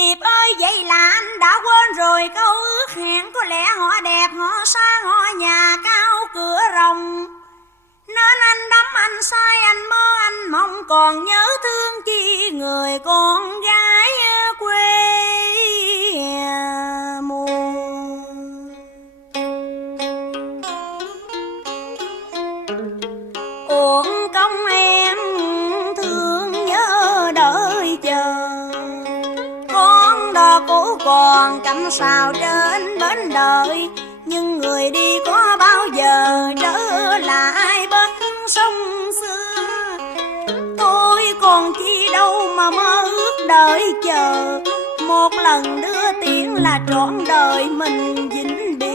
Điệp ơi, vậy là anh đã quên rồi câu ước hẹn. Có lẽ họ đẹp, họ sang, họ nhà cao cửa rồng, nên anh đắm anh say anh mơ anh mong, còn nhớ thương chi người con gái quê mùa. Uổng công em thương nhớ đợi chờ, con đò cũ còn cắm sào trên bến đợi, nhưng người đi có bao giờ trở lại bên sông xưa. Tôi còn chi đâu mà mơ ước đợi chờ, một lần đưa tiếng là trọn đời mình vĩnh biệt.